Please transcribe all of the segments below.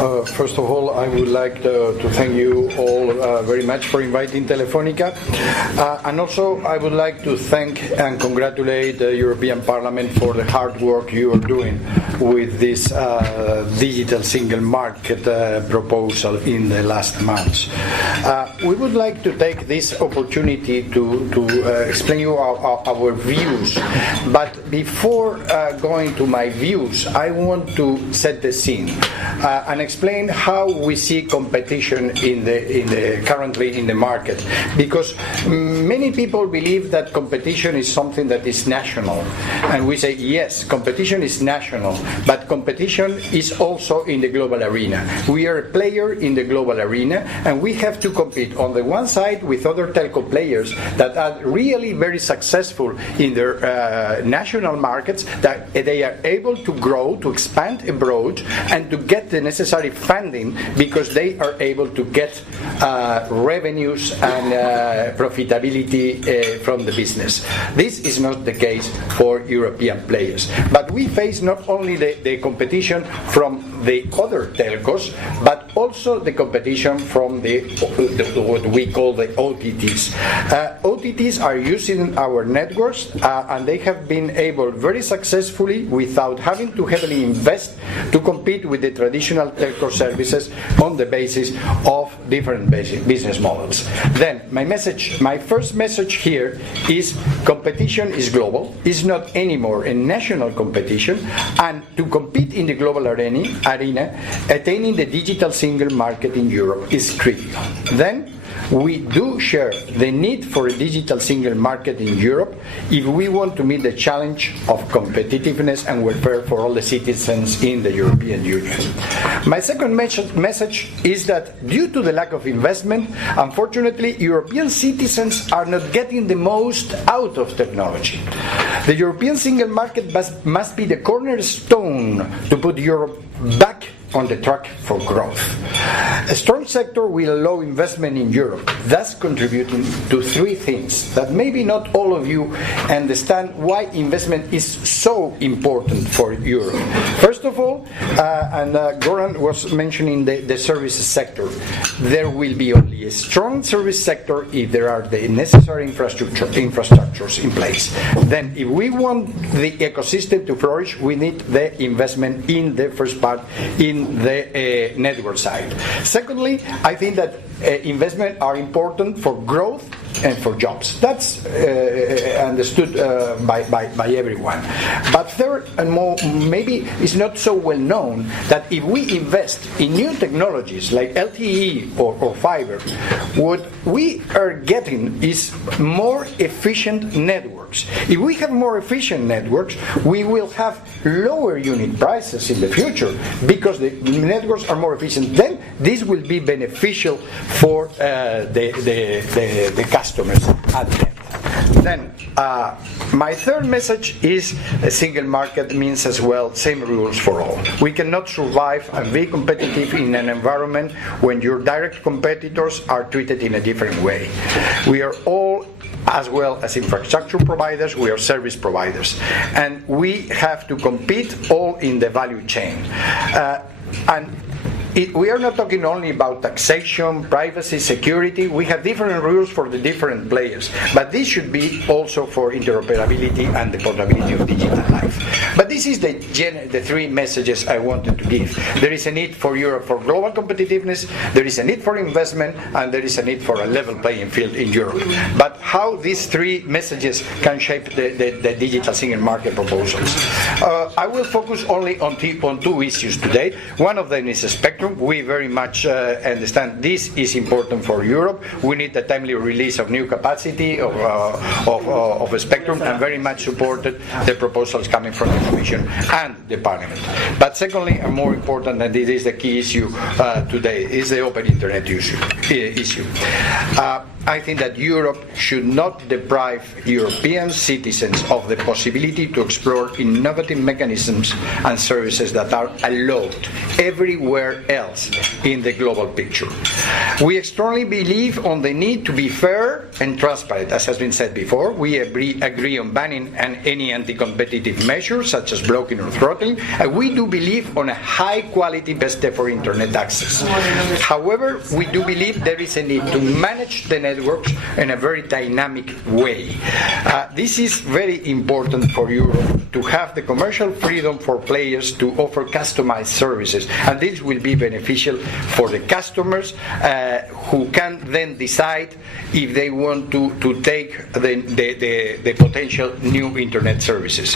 First of all, I would like to thank you all very much for inviting Telefónica. And also, I would like to thank and congratulate the European Parliament for the hard work you are doing with this digital single market proposal in the last months. We would like to take this opportunity to explain you our views. But before going to my views, I want to set the scene and explain how we see competition currently in the market, because many people believe that competition is something that is national, and we say yes, competition is national, but competition is also in the global arena. We are a player in the global arena, and we have to compete on the one side with other telco players that are really very successful in their national markets, that they are able to grow, to expand abroad, and to get the necessary funding because they are able to get revenues and profitability from the business. This is not the case for European players. But we face not only the competition from the other telcos, but also the competition from what we call the OTTs. OTTs are using our networks and they have been able very successfully, without having to heavily invest, to compete with the traditional telco services on the basis of different basic business models. Then my first message here is competition is global, is not anymore a national competition, and to compete in the global arena, attaining the digital single market in Europe is critical. Then we do share the need for a digital single market in Europe if we want to meet the challenge of competitiveness and welfare for all the citizens in the European Union. My second message is that due to the lack of investment, unfortunately, European citizens are not getting the most out of technology. The European single market must be the cornerstone to put Europe back on the track for growth. A strong sector will allow investment in Europe, thus contributing to three things that maybe not all of you understand why investment is so important for Europe. First of all, and Goran was mentioning the services sector, there will be only a strong service sector if there are the necessary infrastructures in place. Then if we want the ecosystem to flourish, we need the investment in the first part, in the network side. Secondly, I think that investment are important for growth and for jobs. That's understood by everyone. But third, and more, maybe it's not so well known, that if we invest in new technologies like LTE or fiber, what we are getting is more efficient networks. If we have more efficient networks, we will have lower unit prices in the future because the networks are more efficient. Then this will be beneficial for the customers at the end. Then, my third message is a single market means as well same rules for all. We cannot survive and be competitive in an environment when your direct competitors are treated in a different way. We are all, as well as infrastructure providers, we are service providers. And we have to compete all in the value chain. We are not talking only about taxation, privacy, security. We have different rules for the different players. But this should be also for interoperability and the portability of digital life. But this is the three messages I wanted to give. There is a need for Europe for global competitiveness, there is a need for investment, and there is a need for a level playing field in Europe. But how these three messages can shape the digital single market proposals? I will focus only on two issues today. One of them is spectrum. We very much understand this is important for Europe. We need the timely release of new capacity of a spectrum, and very much supported the proposals coming from the Commission and the Parliament. But secondly, and more important, and this is the key issue today, is the open internet issue. I think that Europe should not deprive European citizens of the possibility to explore innovative mechanisms and services that are allowed everywhere else in the global picture. We strongly believe on the need to be fair and transparent. As has been said before, we agree on banning any anti-competitive measures such as blocking or throttling, and we do believe on a high-quality best effort internet access. However, we do believe there is a need to manage the networks in a very dynamic way. This is very important for Europe to have the commercial freedom for players to offer customized services, and this will be beneficial for the customers who can then decide if they want to take the potential new internet services.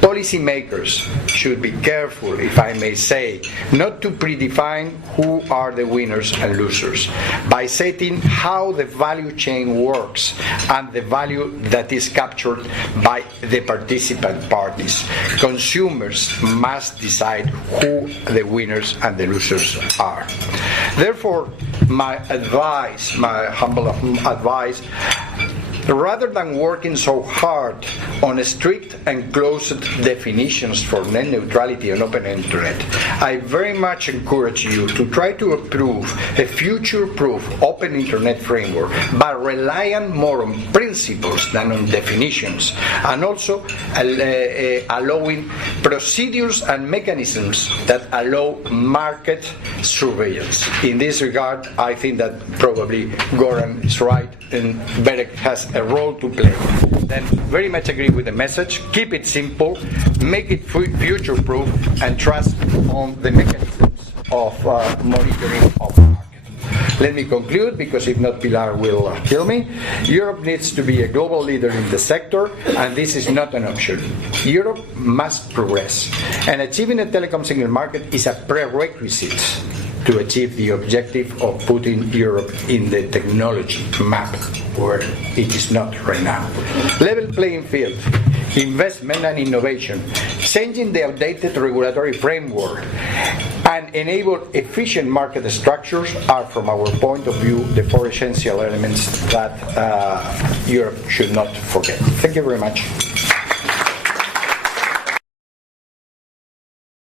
Policymakers should be careful, if I may say, not to predefine who are the winners and losers by setting how the value chain works and the value that is captured by the participant parties. Consumers must decide who the winners and the losers are. Therefore, my humble advice, rather than working so hard on strict and closed definitions for net neutrality and open internet, I very much encourage you to try to approve a future-proof open internet framework, but relying more on principles than on definitions, and also allowing procedures and mechanisms that allow market surveillance. In this regard, I think that probably Goran is right and Berek has a role to play. Then very much agree with the message. Keep it simple, make it future-proof, and trust on the mechanisms of monitoring of the market. Let me conclude, because if not, Pilar will kill me. Europe needs to be a global leader in the sector, and this is not an option. Europe must progress, and achieving a telecom single market is a prerequisite to achieve the objective of putting Europe in the technology map, where it is not right now. Level playing field, investment and innovation, changing the outdated regulatory framework, and enable efficient market structures are, from our point of view, the four essential elements that Europe should not forget. Thank you very much.